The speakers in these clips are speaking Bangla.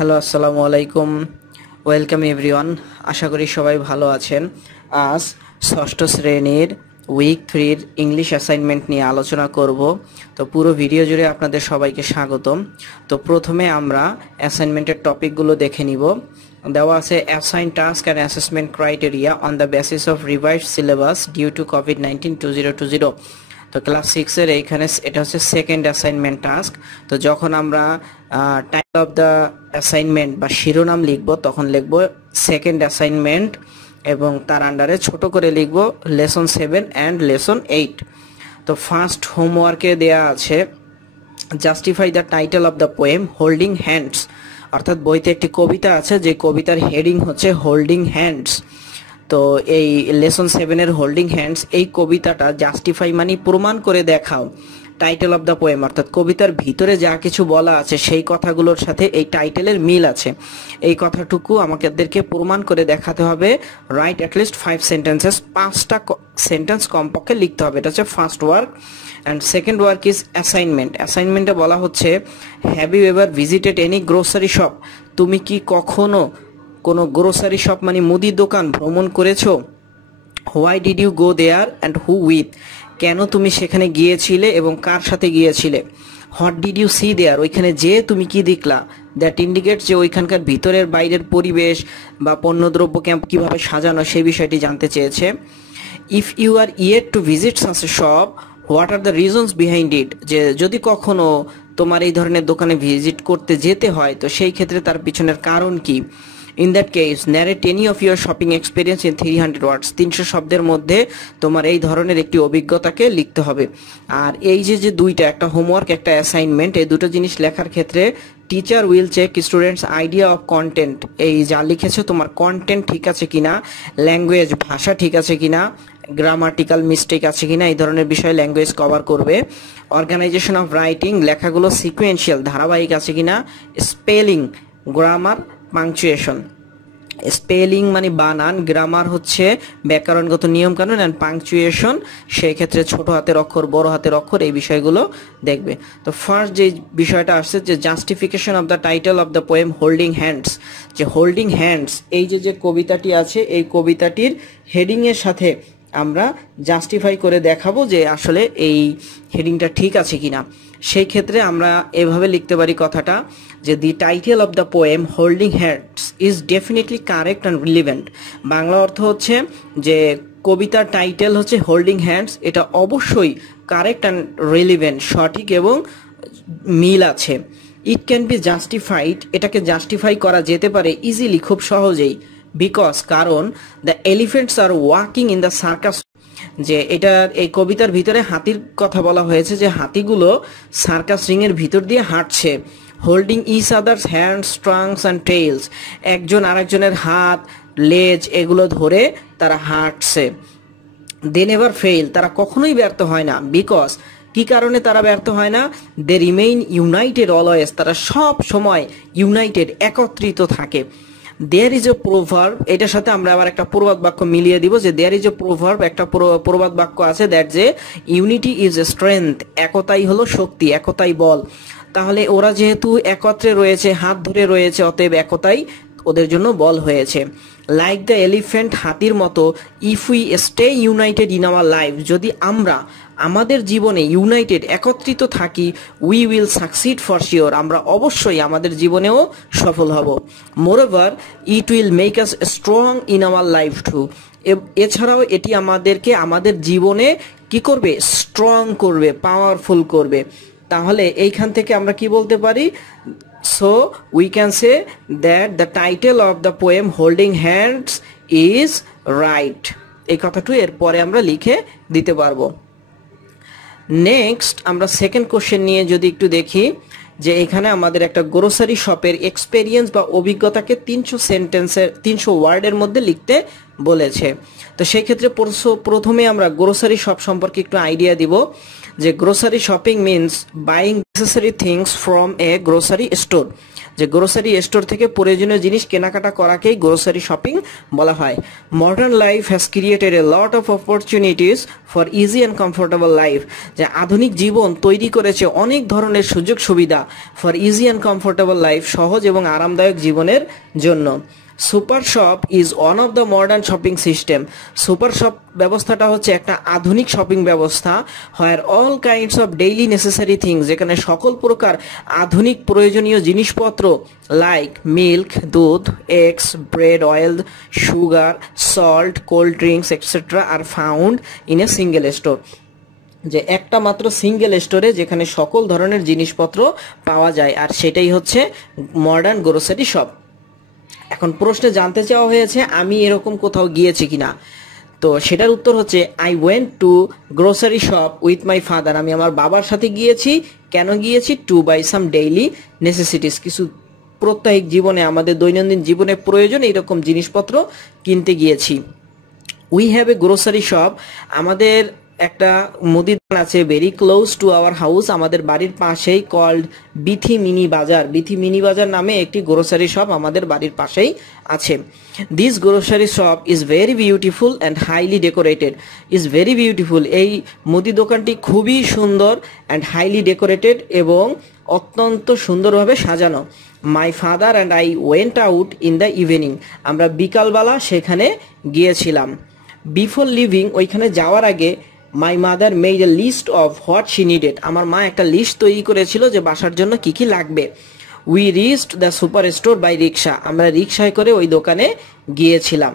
হ্যালো, আসসালামু আলাইকুম। Welcome everyone. আশা করি সবাই ভালো আছেন। আজ ষষ্ঠ শ্রেণীর উইক 3-র ইংলিশ অ্যাসাইনমেন্ট নিয়ে আলোচনা করব। তো পুরো ভিডিও জুড়ে আপনাদের সবাইকে স্বাগতম। তো প্রথমে আমরা অ্যাসাইনমেন্টের টপিকগুলো দেখে নিব। দেওয়া আছে assign task and assessment criteria on the basis of revised syllabus due to কোভিড-19 2020। তো ক্লাস 6-এর এইখানে এটা হচ্ছে সেকেন্ড অ্যাসাইনমেন্ট টাস্ক। তো যখন আমরা টাইটেল অফ দ্য অ্যাসাইনমেন্ট বা শিরোনাম লিখব তখন লিখব সেকেন্ড অ্যাসাইনমেন্ট এবং তার আন্ডারে ছোট করে লিখব লেসন 7 অ্যান্ড লেসন 8। তো ফার্স্ট হোমওয়ার্কে দেয়া আছে justify the title of the poem holding hands. অর্থাৎ বইতে একটি কবিতা আছে যে কবিতার হেডিং হচ্ছে হোল্ডিং হ্যান্ডস। তো এই লেসন 7-এর হোল্ডিং হ্যান্ডস এই কবিতাটা জাস্টিফাই মানে প্রমাণ করে দেখাও টাইটেল অফ দ্য পোয়েম, অর্থাৎ কবিতার ভিতরে যা কিছু বলা আছে সেই কথাগুলোর সাথে এই টাইটেলের মিল আছে। এই কথাটুকু আমাদেরকে প্রমাণ করে দেখাতে হবে। রাইট অ্যাটলিস্ট 5 সেন্টেন্সেস, 5টা সেন্টেন্স কমপক্ষে লিখতে হবে। এটা হচ্ছে first work. And second work is assignment. অ্যাসাইনমেন্টে বলা হচ্ছে have you ever visited any grocery shop? তুমি কি কখনো কোনো গ্রোসারি শপ মানে মুদির দোকান ভ্রমণ করেছো? Why did you go there and who with? কেন তুমি সেখানে গিয়েছিলে এবং কার সাথে গিয়েছিলে? What did you see there? ওইখানে যে তুমি কি দেখলা? দ্যাট ইন্ডিকেটস যে ওইখানকার ভিতরের বাইরের পরিবেশ বা পণ্যদ্রব্য কিভাবে সাজানো সেই বিষয়টি জানতে চেয়েছে। If you are yet to visit such a shop what are the reasons behind it? যে যদি কখনো তোমার এই ধরনের দোকানে ভিজিট করতে যেতে হয় তো সেই ক্ষেত্রে তার পিছনের কারণ কি? In that case, narrate any of your shopping experience in 300 words. 300 শব্দের মধ্যে তোমার এই ধরনের একটি অভিজ্ঞতাকে লিখতে হবে। আর এই যে দুইটা, একটা হোমওয়ার্ক একটা অ্যাসাইনমেন্ট, এই দুটো জিনিস লেখার ক্ষেত্রে teacher will check students idea of content. এই যা লিখেছো তোমার কন্টেন্ট ঠিক আছে কিনা, ল্যাঙ্গুয়েজ ভাষা ঠিক আছে কিনা, গ্রামাটিক্যাল মিস্টেক আছে কিনা, এই ধরনের বিষয়ে ল্যাঙ্গুয়েজ কভার করবে। অর্গানাইজেশন অফ রাইটিং, লেখাগুলো সিকুয়েন্সিয়াল ধারাবাহিক আছে কিনা। Spelling, grammar, punctuation. স্পেলিং মানে বানান, গ্রামার হচ্ছে ব্যাকরণগত নিয়ম কানুন, অ্যান্ড পাংচুয়েশন সেই ক্ষেত্রে ছোট হাতের অক্ষর বড় হাতের অক্ষর এই বিষয়গুলো দেখবে। তো ফার্স্ট যে বিষয়টা আসছে যে justification of the title of the poem holding hands. যে হোল্ডিং হ্যান্ডস এই যে কবিতাটি আছে এই কবিতাটির হেডিং এর সাথে আমরা জাস্টিফাই করে দেখাবো যে আসলে এই হেডিংটা ঠিক আছে কিনা। সেই ক্ষেত্রে আমরা এভাবে লিখতে পারি কথাটা যে দি title of the poem holding hands is definitely correct and relevant. Bangla অর্থ হচ্ছে যে কবিতার টাইটেল হচ্ছে হোল্ডিং হ্যান্ডস, এটা অবশ্যই কারেক্ট অ্যান্ড রিলিভেন্ট, সঠিক এবং মিল আছে। ইট ক্যান বি জাস্টিফাইড, এটাকে জাস্টিফাই করা যেতে পারে ইজিলি, খুব সহজেই। বিকজ কারণ the elephants are walking in the circus. যে এটার এই কবিতার ভিতরে হাতির কথা বলা হয়েছে, যে হাতিগুলো সার্কাস রিং এর ভিতর দিয়ে হাঁটছে। Holding each others hands, trunks and tails, একজন আরেকজনের হাত, লেজ এগুলো ধরে তারা হাঁটছে। দে নেভার ফেইল, তারা কখনোই ব্যর্থ হয় না। বিকজ কি কারণে তারা ব্যর্থ হয় না? দে রিমেইন ইউনাইটেড অলওয়েজ, তারা সব সময় ইউনাইটেড, একত্রিত থাকে। দেয়ার ইজ এ প্রোভার্ব, এটার সাথে আমরা আবার একটা প্রবাদ বাক্য মিলিয়ে দিব যে দেয়ার ইজ এ প্রোভার্ব, একটা প্রবাদ বাক্য আছে দ্যাট যে ইউনিটি ইজ এ স্ট্রেংথ, একতাই হলো শক্তি, একতাই বল। তাহলে ওরা যেহেতু একত্রে রয়েছে, হাত ধরে রয়েছে, অতএব একতাই ওদের জন্য বল হয়েছে। লাইক দ্য এলিফেন্ট, হাতির মতো। If we stay United in our life, যদি আমরা আমাদের জীবনে ইউনাইটেড, একত্রিত থাকি, we will succeed for sure, আমরা অবশ্যই আমাদের জীবনেও সফল হব। Moreover it will make us strong in our life to, এছাড়াও এটি আমাদেরকে আমাদের জীবনে কি করবে? স্ট্রং করবে, পাওয়ারফুল করবে। তাহলে এইখান থেকে আমরা কি বলতে পারি? So we can say that the title of the poem holding hands is right. এই কথাটু এরপরে আমরা লিখে দিতে পারবো। নেক্সট আমরা সেকেন্ড কোশ্চেন নিয়ে যদি একটু দেখি, যে এখানে আমাদের একটা গ্রোসারি শপের এক্সপেরিয়েন্স বা অভিজ্ঞতাকে 300 ওয়ার্ডের মধ্যে লিখতে বলেছে। তো সেই ক্ষেত্রে প্রথমে আমরা গ্রোসারি শপ সম্পর্কে একটু আইডিয়া দিব। যে grocery shopping means buying necessary things from a grocery store, যে গ্রোসারি স্টোর থেকে প্রয়োজনীয় জিনিস কেনাকাটা করাকেই গ্রোসারি শপিং বলা হয়। Modern life has created A lot of opportunities for easy and comfortable life, যে আধুনিক জীবন তৈরি করেছে অনেক ধরনের সুযোগ সুবিধা for easy and comfortable life, সহজ এবং আরামদায়ক জীবনের জন্য। Super shop is one of the modern shopping system, super shop ব্যবস্থাটা হচ্ছে একটা আধুনিক শপিং ব্যবস্থা, where all kinds of daily necessary things, যেখানে সকল প্রকার আধুনিক প্রয়োজনীয় জিনিসপত্র লাইক মিল্ক, দুধ, eggs, bread, oil, sugar, salt, cold drinks etcetera are found in a single store, যে একটা মাত্র সিঙ্গেল স্টোরে যেখানে সকল ধরনের জিনিসপত্র পাওয়া যায়, আর সেটাই হচ্ছে মডার্ন গ্রোসারি শপ। এখন প্রশ্নে জানতে চাওয়া হয়েছে আমি এরকম কোথাও গিয়েছি কিনা, তো সেটার উত্তর হচ্ছে I went to grocery shop with my father, আমি আমার বাবার সাথে গিয়েছি। কেন গিয়েছি? To buy some daily necessities, কিছু প্রত্যেক জীবনে আমাদের দৈনন্দিন জীবনে প্রয়োজন এইরকম জিনিসপত্র কিনতে গিয়েছি। We have a grocery shop, আমাদের একটা মুদি দোকান আছে very close to our house, আমাদের বাড়ির পাশেই, কল্ড বিথি মিনি বাজার, বিথি মিনি বাজার নামে একটি গ্রোসারি শপ আমাদের বাড়ির পাশেই আছে। This grocery shop is very beautiful and highly decorated, is very beautiful, এই মুদি দোকানটি খুবই সুন্দর অ্যান্ড হাইলি ডেকোরেটেড এবং অত্যন্ত সুন্দরভাবে সাজানো। My father and I went out in the evening, আমরা বিকালবেলা সেখানে গিয়েছিলাম। বিফোর লিভিং, ওইখানে যাওয়ার আগে my mother made a list of what she needed, আমার মা একটা লিস্ট তৈরি করেছিল যে বাসার জন্য কি কি লাগবে। We reached the super store by rickshaw, আমরা রিক্সায় করে ওই দোকানে গিয়েছিলাম।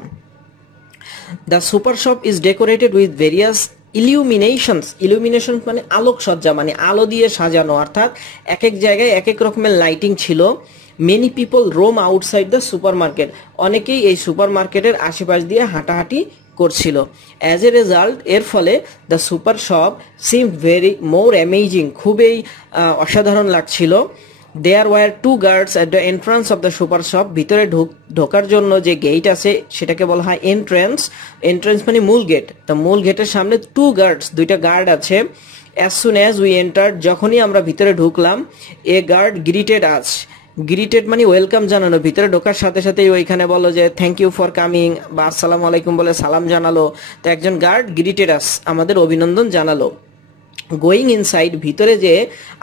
The super shop is decorated with various illuminations, illumination মানে আলোকসজ্জা, মানে আলো দিয়ে সাজানো, অর্থাৎ এক এক জায়গায় এক এক রকমের লাইটিং ছিল। Many people roam outside the super market, অনেকেই এই সুপার মার্কেটের আশেপাশ দিয়ে হাঁটাহাঁটি করছিল। অ্যাজ এ রেজাল্ট, এর ফলে the super shop seem very more amazing, খুবই অসাধারণ লাগছিল। There were two guards at the entrance of the super shop, ভিতরে ঢোকার জন্য যে গেট আছে সেটাকে বলা হয় এন্ট্রেন্স, এন্ট্রেন্স মানে মূল গেট, তো মূল গেটের সামনে টু গার্ডস, দুইটা গার্ড আছে। As soon as we enter, যখনই আমরা ভিতরে ঢুকলাম, এ গার্ড গ্রিটেড আস, গ্রিটেড মানে ওয়েলকাম জানানো, ভিতরে ঢোকার সাথে সাথেই ওইখানে বলো যে থ্যাংক ইউ ফর কামিং বা আসসালামু আলাইকুম বলে সালাম জানালো, তো একজন গার্ড গ্রিটেড আস, আমাদের অভিনন্দন জানালো। গোয়িং ইনসাইড, ভিতরে যে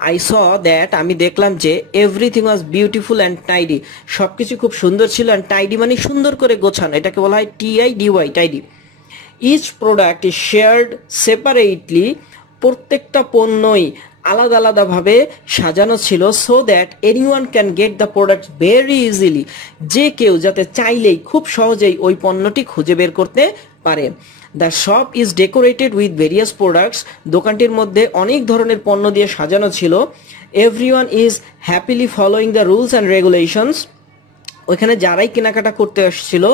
আই স দ্যাট, আমি দেখলাম যে everything was beautiful and tidy, সবকিছু খুব সুন্দর ছিল, অ্যান্ড টাইডি মানে সুন্দর করে গোছানো, এটাকে বলা হয় TIDY, tidy. Each product is shared separately, প্রত্যেকটা পণ্যই আলাদা আলাদাভাবে সাজানো ছিল। So that anyone can get the product very easily, যে কেউ যাতে চাইলেই খুব সহজেই ওই পণ্যটি খুঁজে বের করতে পারে। The shop is decorated with various products, দোকানটির মধ্যে অনেক ধরনের পণ্য দিয়ে সাজানো ছিল। Everyone is happily following the rules and regulations, ওইখানে যারাই কেনাকাটা করতে আসছিল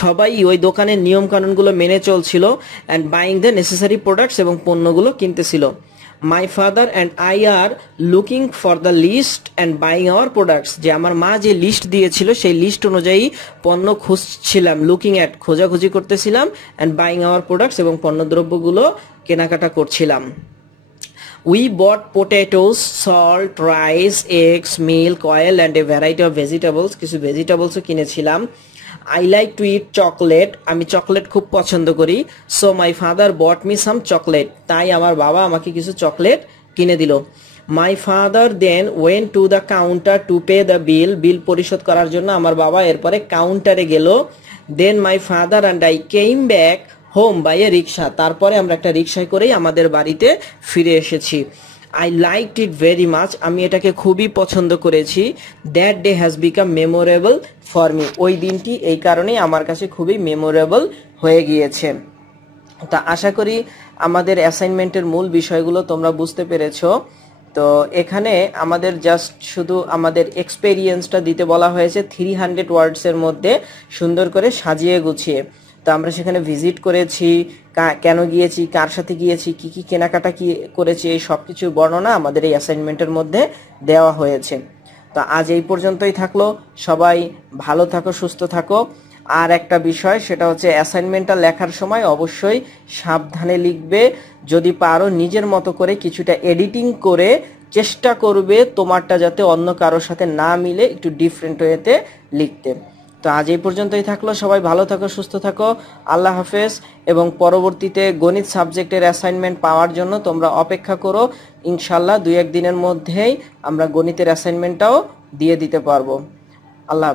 সবাই ওই দোকানের নিয়ম কানুনগুলো মেনে চলছিল, and buying the necessary products, এবং পণ্যগুলো কিনতেছিল। My father and I are looking for the list and buying our products, যে আমার মা যে লিস্ট দিয়েছিল সেই লিস্ট অনুযায়ী পণ্য খুঁজছিলাম, লুকিং অ্যাট খোঁজাখুঁজি করতেছিলাম, অ্যান্ড বাইং আওয়ার প্রোডাক্টস, এবং পণ্যদ্রব্যগুলো কেনাকাটা করছিলাম। We bought potatoes, salt, rice, eggs, milk, oil and a variety of vegetables, কিছু ভেজিটেবলসও কিনেছিলাম। I like to eat chocolate, আমি চকলেট খুব পছন্দ করি। So my father bought me some chocolate, তাই আমার বাবা আমাকে কিছু চকলেট কিনে দিল। My father then went to the counter to pay the bill, bill পরিশোধ করার জন্য আমার বাবা এরপরে কাউন্টারে গেল। Then my father and I came back home by এ রিক্সা, তারপরে আমরা একটা রিক্সায় করেই আমাদের বাড়িতে ফিরে এসেছি। I liked it very much, আমি এটাকে খুবই পছন্দ করেছি। That day has become memorable for me, ওই দিনটি এই কারণেই আমার কাছে খুবই মেমোরেবল হয়ে গিয়েছে। তা আশা করি আমাদের অ্যাসাইনমেন্টের মূল বিষয়গুলো তোমরা বুঝতে পেরেছো। তো এখানে আমাদের জাস্ট শুধু আমাদের এক্সপেরিয়েন্সটা দিতে বলা হয়েছে 300 ওয়ার্ডসের মধ্যে সুন্দর করে সাজিয়ে গুছিয়ে। তো আমরা সেখানে ভিজিট করেছি, কেন গিয়েছি, কার সাথে গিয়েছি, কি কি কেনাকাটা কি করেছি, এই সব কিছুর বর্ণনা আমাদের এই অ্যাসাইনমেন্টের মধ্যে দেওয়া হয়েছে। তো আজ এই পর্যন্তই থাকলো, সবাই ভালো থাকো, সুস্থ থাকো। আর একটা বিষয়, সেটা হচ্ছে অ্যাসাইনমেন্টটা লেখার সময় অবশ্যই সাবধানে লিখবে। যদি পারো নিজের মতো করে কিছুটা এডিটিং করে চেষ্টা করবে তোমারটা যাতে অন্য কারোর সাথে না মিলে একটু ডিফারেন্ট ওয়েতে লিখতে। তো আজ এই পর্যন্তই থাকলো। সবাই ভালো থাকো, সুস্থ থাকো, আল্লাহ হাফেজ। এবং পরবর্তীতে গণিত সাবজেক্টের অ্যাসাইনমেন্ট পাওয়ার জন্য তোমরা অপেক্ষা করো। ইনশাল্লাহ 2-1 দিনের মধ্যেই আমরা গণিতের অ্যাসাইনমেন্টটাও দিয়ে দিতে পারবো। আল্লাহ হাফেজ।